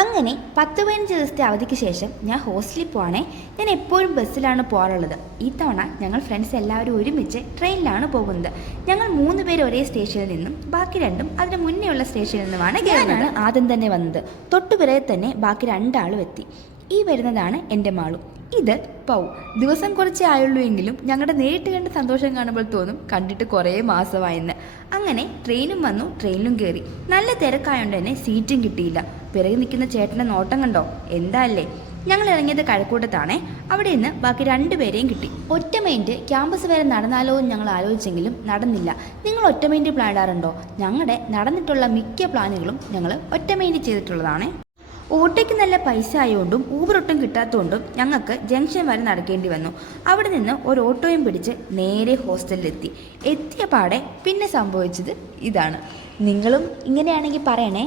അങ്ങനെ 10-15 ദിവസത്തെ അവധിക്ക് ശേഷം ഞാൻ ഹോസ്റ്റലിൽ പോവാണേ. ഞാൻ എപ്പോഴും ബസ്സിലാണ് പോകാറുള്ളത്. ഈ തവണ ഞങ്ങൾ ഫ്രണ്ട്സ് എല്ലാവരും ഒരുമിച്ച് ട്രെയിനിലാണ് പോകുന്നത്. ഞങ്ങൾ 3 പേര് ഒരേ സ്റ്റേഷനിൽ നിന്നും ബാക്കി 2 അതിന് മുന്നേ ഉള്ള സ്റ്റേഷനിൽ നിന്നുമാണ് ഞാനാണ് ആദ്യം തന്നെ വന്നത്. തൊട്ടുപിറകെ തന്നെ ബാക്കി 2 ആളും എത്തി. ഈ വരുന്നതാണ് എൻ്റെ മാളു. ഇത് പൗ. ദിവസം കുറച്ചേ ആയുള്ളൂ എങ്കിലും ഞങ്ങളുടെ നേരിട്ട് കണ്ട് സന്തോഷം കാണുമ്പോൾ തോന്നും കണ്ടിട്ട് കുറേ മാസമായെന്ന്. അങ്ങനെ ട്രെയിനും വന്നു, ട്രെയിനിലും കയറി. നല്ല തിരക്കായോണ്ട് തന്നെ സീറ്റും കിട്ടിയില്ല. പിറകെ നിൽക്കുന്ന ചേട്ടൻ്റെ നോട്ടം കണ്ടോ, എന്താ അല്ലേ. ഞങ്ങൾ ഇറങ്ങിയത് കഴക്കൂട്ടത്താണേ. അവിടെ നിന്ന് ബാക്കി 2 പേരെയും കിട്ടി. ഒറ്റ മൈൻഡ് ക്യാമ്പസ് വരെ നടന്നാലോ എന്ന് ഞങ്ങൾ ആലോചിച്ചെങ്കിലും നടന്നില്ല. നിങ്ങൾ ഒറ്റ മൈൻഡ് പ്ലാൻ ഇടാറുണ്ടോ? ഞങ്ങളുടെ നടന്നിട്ടുള്ള മിക്ക പ്ലാനുകളും ഞങ്ങൾ ഒറ്റ മൈൻഡ് ചെയ്തിട്ടുള്ളതാണേ. ഓട്ടോയ്ക്ക് നല്ല പൈസ ആയതുകൊണ്ടും ഊബർ ഒട്ടും കിട്ടാത്തതുകൊണ്ടും ഞങ്ങൾക്ക് ജംഗ്ഷൻ വരെ നടക്കേണ്ടി വന്നു. അവിടെ നിന്ന് ഒരു ഓട്ടോയും പിടിച്ച് നേരെ ഹോസ്റ്റലിലെത്തി. എത്തിയ പാടെ പിന്നെ സംഭവിച്ചത് ഇതാണ്. നിങ്ങളും ഇങ്ങനെയാണെങ്കിൽ പറയണേ.